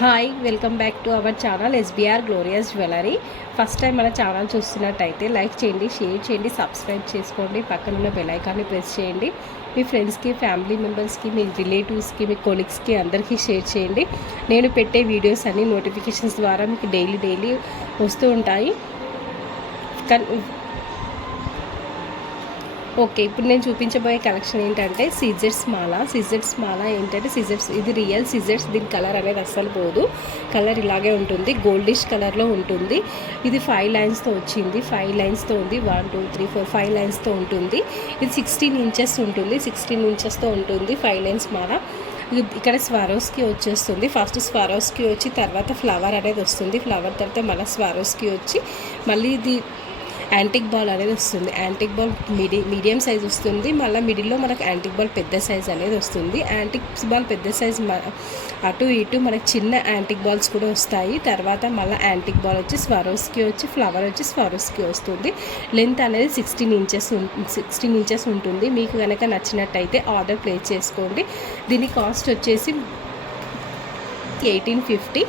Hi welcome back to our channel SBR glorious jewellery. First time మన channel చూస్తున్నట్టయితే like చేయండి, share చేయండి, subscribe చేసుకోండి, పక్కనున్న బెల్ ఐకాన్ని ప్రెస్ చేయండి. మీ ఫ్రెండ్స్కి, ఫ్యామిలీ మెంబర్స్కి, మీ రిలేటివ్స్కి, మీ కొలీగ్స్కి అందరికీ షేర్ చేయండి. నేను పెట్టే వీడియోస్ అన్ని నోటిఫికేషన్స్ ద్వారా మీకు డైలీ వస్తూ ఉంటాయి. ఓకే, ఇప్పుడు నేను చూపించబోయే కలెక్షన్ ఏంటంటే సిజర్స్ మాల ఏంటంటే సిజర్స్, ఇది రియల్ సిజర్స్. దీని కలర్ అనేది అస్సలు పోదు, కలర్ ఇలాగే ఉంటుంది, గోల్డిష్ కలర్లో ఉంటుంది. ఇది 5 లైన్స్తో వచ్చింది, 5 లైన్స్తో ఉంది, 1 2 3 4 5 లైన్స్తో ఉంటుంది. ఇది 16 ఇంచెస్ ఉంటుంది, 16 ఇంచెస్తో ఉంటుంది 5 లైన్స్ మాల. ఇక్కడ స్వారోస్కి వచ్చేస్తుంది. ఫస్ట్ స్వారోస్కి వచ్చి తర్వాత ఫ్లవర్ అనేది వస్తుంది, ఫ్లవర్ తర్వాత మళ్ళీ స్వారోస్కి వచ్చి మళ్ళీ ఇది యాంటిక్ బాల్ అనేది వస్తుంది. యాంటిక్ బాల్ మీడియం సైజ్ వస్తుంది, మళ్ళీ మిడిల్లో మనకు యాంటిక్ బాల్ పెద్ద సైజ్ అనేది వస్తుంది. యాంటిక్ బాల్ పెద్ద సైజ్ అటు ఇటు మనకు చిన్న యాంటిక్ బాల్స్ కూడా వస్తాయి. తర్వాత మళ్ళీ యాంటిక్ బాల్ వచ్చి స్వారోస్కి వచ్చి ఫ్లవర్ వచ్చి స్వారోస్కి వస్తుంది. లెంత్ అనేది 16 ఇంచెస్ ఉంటుంది. మీకు కనుక నచ్చినట్టయితే ఆర్డర్ ప్లేస్ చేసుకోండి. దీని కాస్ట్ వచ్చేసి 1850.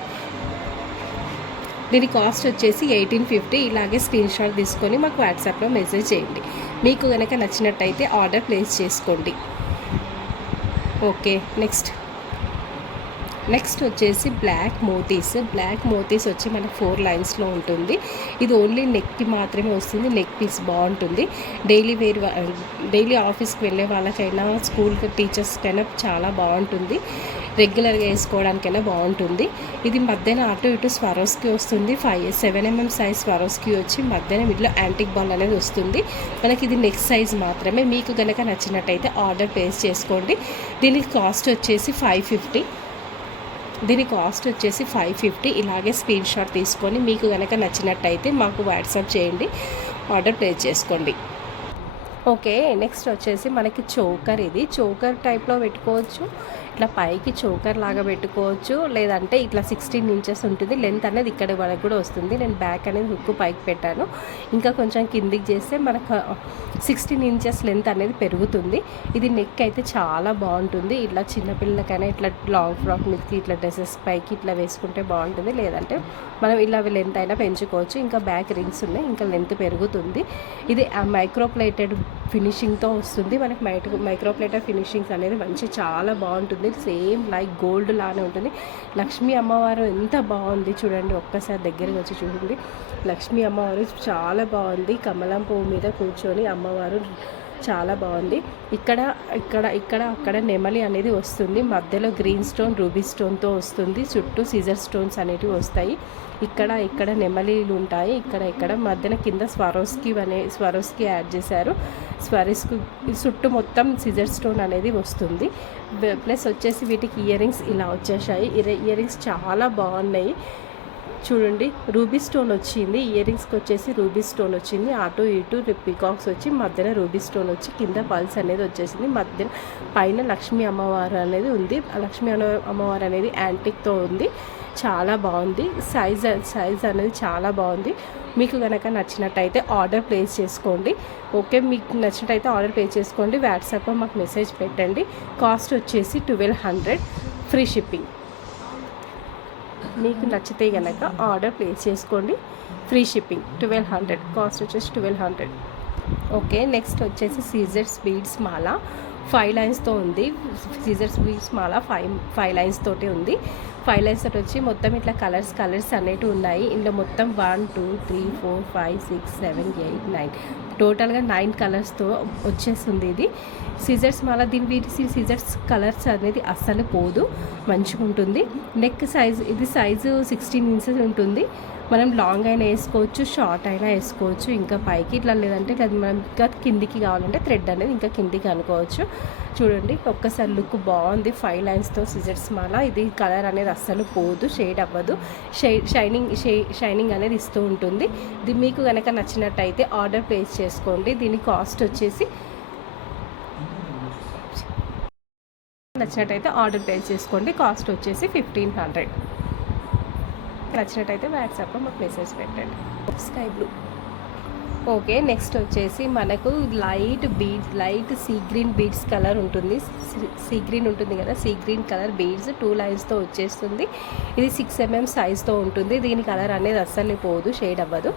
దీని కాస్ట్ వచ్చేసి 1850. ఇలాగే స్క్రీన్ షాట్ తీసుకొని మాకు వాట్సాప్లో మెసేజ్ చేయండి. మీకు కనుక నచ్చినట్టయితే ఆర్డర్ ప్లేస్ చేసుకోండి. ఓకే, నెక్స్ట్ వచ్చేసి బ్లాక్ మోతీస్ వచ్చి మనకు 4 లైన్స్లో ఉంటుంది. ఇది ఓన్లీ నెక్కి మాత్రమే వస్తుంది. నెక్ పీస్ బాగుంటుంది. డైలీ ఆఫీస్కి వెళ్ళే వాళ్ళకైనా, స్కూల్ టీచర్స్కైనా చాలా బాగుంటుంది. రెగ్యులర్గా వేసుకోవడానికైనా బాగుంటుంది. ఇది మధ్యన అటు ఇటు స్వారోస్కి వస్తుంది. 7 mm సైజ్ స్వారోస్కి వచ్చి మధ్యన మిడిలో యాంటిక్ బాల్ అనేది వస్తుంది. మనకి ఇది నెక్ సైజ్ మాత్రమే. మీకు కనుక నచ్చినట్టయితే ఆర్డర్ ప్లేస్ చేసుకోండి. దీనికి కాస్ట్ వచ్చేసి 550. ఇలాగే స్క్రీన్ షాట్ తీసుకొని మీకు కనుక నచ్చినట్టయితే మాకు వాట్సాప్ చేయండి, ఆర్డర్ ప్లేస్ చేసుకోండి. ఓకే, నెక్స్ట్ వచ్చేసి మనకి చోకర్. ఇది చోకర్ టైప్లో పెట్టుకోవచ్చు, ఇట్లా పైకి చోకర్ లాగా పెట్టుకోవచ్చు, లేదంటే ఇట్లా 16 ఇంచెస్ ఉంటుంది. లెంత్ అనేది ఇక్కడ వరకు కూడా వస్తుంది. నేను బ్యాక్ అనేది హుక్ పైకి పెట్టాను, ఇంకా కొంచెం కిందికి చేస్తే మనకు 16 ఇంచెస్ లెంత్ అనేది పెరుగుతుంది. ఇది నెక్ అయితే చాలా బాగుంటుంది. ఇట్లా చిన్నపిల్లలకైనా ఇట్లా లాంగ్ ఫ్రాక్ మీదకి ఇట్లా డ్రెస్సెస్ పైకి ఇట్లా వేసుకుంటే బాగుంటుంది, లేదంటే మనం ఇలా లెంత్ అయినా పెంచుకోవచ్చు. ఇంకా బ్యాక్ రింగ్స్ ఉన్నాయి, ఇంకా లెంత్ పెరుగుతుంది. ఇది మైక్రోప్లేటెడ్ ఫినిషింగ్తో వస్తుంది. మనకి మైక్రోప్లేటెడ్ ఫినిషింగ్స్ అనేది చాలా బాగుంటుంది. సేమ్ లైక్ గోల్డ్ లానే ఉంటుంది. లక్ష్మీ అమ్మవారు ఎంత బాగుంది చూడండి, ఒక్కసారి దగ్గరికి వచ్చి చూడండి. లక్ష్మీ అమ్మవారు చాలా బాగుంది, కమలం పువ్వు మీద కూర్చొని అమ్మవారు చాలా బాగుంది. అక్కడ నెమలి అనేది వస్తుంది. మధ్యలో గ్రీన్ స్టోన్, రూబీ స్టోన్తో వస్తుంది. చుట్టూ సీజర్ స్టోన్స్ అనేవి వస్తాయి. ఇక్కడ నెమలీలు ఉంటాయి. ఇక్కడ మధ్యన కింద స్వరోస్కి యాడ్ చేశారు. స్వరోస్కి చుట్టూ మొత్తం సీజర్ స్టోన్ అనేది వస్తుంది. ప్లస్ వచ్చేసి వీటికి ఇయర్ రింగ్స్ ఇలా వచ్చేసాయి. ఇయర్ రింగ్స్ చాలా బాగున్నాయి చూడండి. రూబీ స్టోన్ వచ్చింది, ఇయర్ రింగ్స్కి వచ్చేసి రూబీ స్టోన్ వచ్చింది. అటు ఇటు పికాక్స్ వచ్చి మధ్యన రూబీ స్టోన్ వచ్చి కింద పల్స్ అనేది వచ్చేసింది. మధ్యన పైన లక్ష్మీ అమ్మవారు అనేది ఉంది. లక్ష్మీ అమ్మవారు అనేది యాంటిక్తో ఉంది, చాలా బాగుంది. సైజ్ అనేది చాలా బాగుంది. మీకు కనుక నచ్చినట్టయితే ఆర్డర్ ప్లేస్ చేసుకోండి. ఓకే, మీకు నచ్చినట్టయితే ఆర్డర్ ప్లేస్ చేసుకోండి. వాట్సాప్లో మాకు మెసేజ్ పెట్టండి. కాస్ట్ వచ్చేసి 1200, ఫ్రీ షిప్పింగ్. మీకు నచ్చితే కనుక ఆర్డర్ ప్లేస్ చేసుకోండి, ఫ్రీ షిప్పింగ్. 1200, కాస్ట్ వచ్చేసి 1200. ఓకే, నెక్స్ట్ వచ్చేసి సీజర్స్ బీడ్స్ మాల 5 లైన్స్తో ఉంది. సీజర్స్ బీడ్స్ మాల 5 లైన్స్ తోటి ఉంది. 5 లైన్స్ తోటి వచ్చి మొత్తం ఇట్లా కలర్స్ అనేటివి ఉన్నాయి. ఇందులో మొత్తం 1 2 3 4 5 6 7 8 9 టోటల్గా 9 కలర్స్తో వచ్చేస్తుంది. ఇది సీజర్స్ మాల. వీటి సీజర్స్ కలర్స్ అనేది అస్సలు పోదు, మంచిగా ఉంటుంది. నెక్ సైజ్, ఇది సైజు 16 ఇంచెస్ ఉంటుంది. మనం లాంగ్ అయినా వేసుకోవచ్చు, షార్ట్ అయినా వేసుకోవచ్చు. ఇంకా పైకి ఇట్లా లేదంటే మనం ఇంకా కిందికి కావాలంటే థ్రెడ్ అనేది ఇంకా కిందికి అనుకోవచ్చు. చూడండి, ఒక్కసారి లుక్ బాగుంది. 5 లైన్స్తో సిజర్స్ మాల. ఇది కలర్ అనేది అస్సలు పోదు, షేడ్ అవ్వదు, షైనింగ్ అనేది ఇస్తూ ఉంటుంది. ఇది మీకు కనుక నచ్చినట్టయితే ఆర్డర్ ప్లేస్ చేసుకోండి. దీని కాస్ట్ వచ్చేసి నచ్చినట్టయితే ఆర్డర్ ప్లేస్ చేసుకోండి. కాస్ట్ వచ్చేసి 1500. నచ్చినట్టయితే వాట్సాప్లో మాకు మెసేజ్ పెట్టండి. స్కై బ్లూ ఓకే, నెక్స్ట్ వచ్చేసి మనకు light sea green beads colour ఉంటుంది. సీ గ్రీన్ ఉంటుంది కదా, సీ గ్రీన్ కలర్ బీడ్స్ 2 లైన్స్తో వచ్చేస్తుంది. ఇది 6 mm సైజ్తో ఉంటుంది. దీని కలర్ అనేది అస్సలు పోదు, షేడ్ అవ్వదు.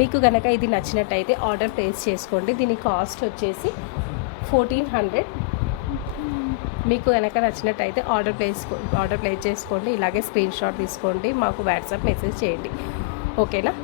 మీకు కనుక ఇది నచ్చినట్టయితే ఆర్డర్ ప్లేస్ చేసుకోండి. దీని కాస్ట్ వచ్చేసి 1400. మీకు కనుక నచ్చినట్టయితే ఆర్డర్ ప్లేస్ చేసుకోండి. ఇలాగే స్క్రీన్ షాట్ తీసుకోండి, మాకు వాట్సాప్ మెసేజ్ చేయండి. ఓకేనా?